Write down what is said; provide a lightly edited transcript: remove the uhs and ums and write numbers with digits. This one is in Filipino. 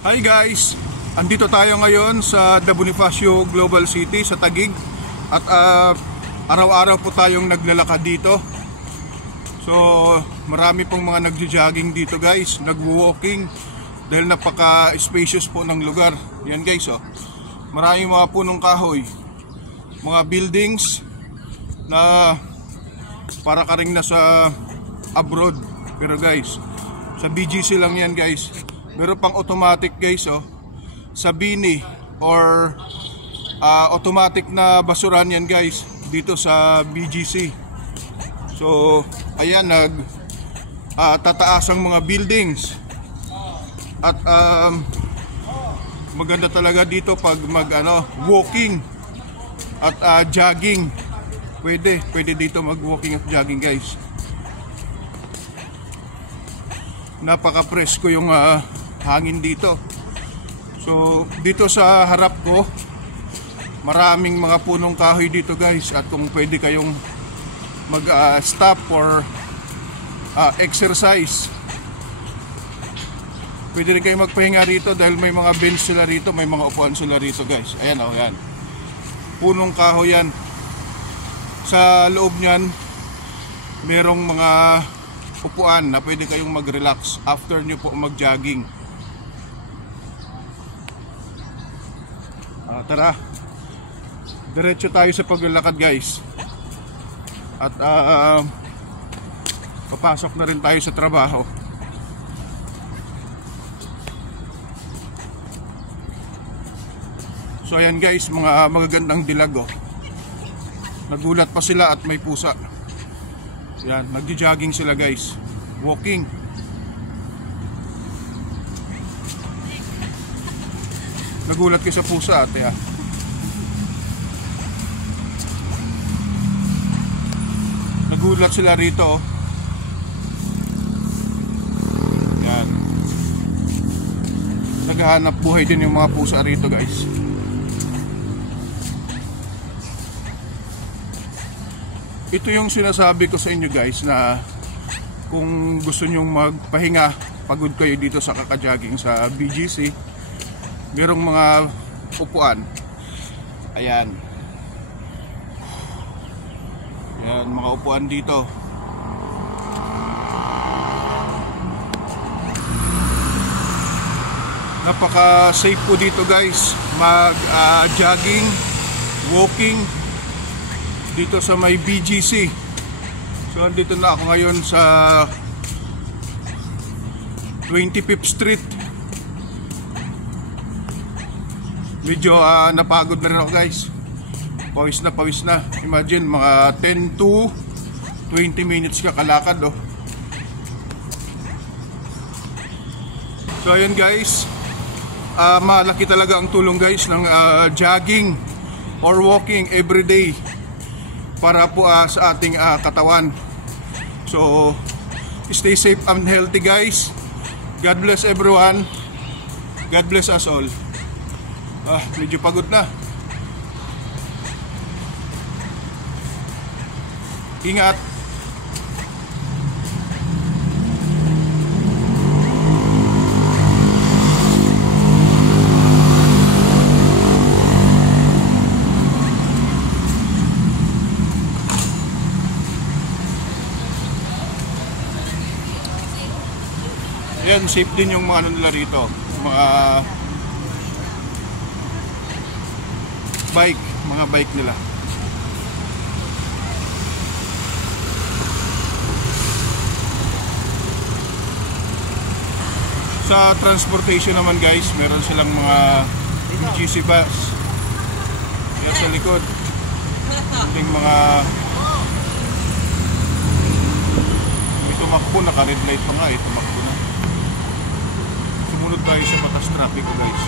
Hi guys! Andito tayo ngayon sa The Bonifacio Global City sa Taguig. At araw-araw po tayong naglalakad dito. So marami pong mga nagjo-jogging dito guys, nagwo-walking dahil napaka-spacious po ng lugar. Yan guys oh. Maraming mga punong kahoy, mga buildings na para ka ring nasa abroad. Pero guys, sa BGC lang yan guys. Meron pang automatic guys oh, Sabini or automatic na basuran yan guys dito sa BGC. So ayan, tataas ang mga buildings. At maganda talaga dito pag walking at jogging. Pwede dito mag-walking at jogging guys. Napaka-presko yung hangin dito. So dito sa harap ko, maraming mga punong kahoy dito guys. At kung pwede kayong mag-stop or exercise, pwede rin kayong magpahinga rito dahil may mga bench sila rito, may mga upuan sila rito guys. Ayan o, yan. Punong kahoy yan. Sa loob nyan, merong mga upuan na pwede kayong mag-relax after nyo po mag-jogging. Tara, diretso tayo sa paglalakad guys. At papasok na rin tayo sa trabaho. So ayan guys, mga magagandang dilag oh. Nagulat pa sila at may pusa. Yan, nagjo-jogging sila guys. Walking. Nagulat ko sa pusa at yan. Nagulat sila rito. Yan. Naghahanap buhay din yung mga pusa rito guys. Ito yung sinasabi ko sa inyo guys, na kung gusto nyong magpahinga, pagod kayo dito sa kakajogging sa BGC, merong mga upuan. Ayan. Ayan, mga upuan dito. Napaka-safe po dito guys, mag-jogging, walking dito sa may BGC. So andito na ako ngayon sa 25th Street. Medyo napagod na rin ako guys. Pawis na. Imagine mga 10 to 20 minutes ka kalakad oh. So ayun guys, malaki talaga ang tulong guys ng jogging or walking every day para po sa ating katawan. So stay safe and healthy guys. God bless everyone. God bless us all. Medyo pagod na. Ingat. Yan, safe din yung mga nila rito, mga bike nila. Sa transportation naman guys, meron silang mga BGC bus. Yan sa likod. Yung mga may tumakbo, naka-red light pa nga tumakbo na. Sumunod tayo sa batas trapiko guys.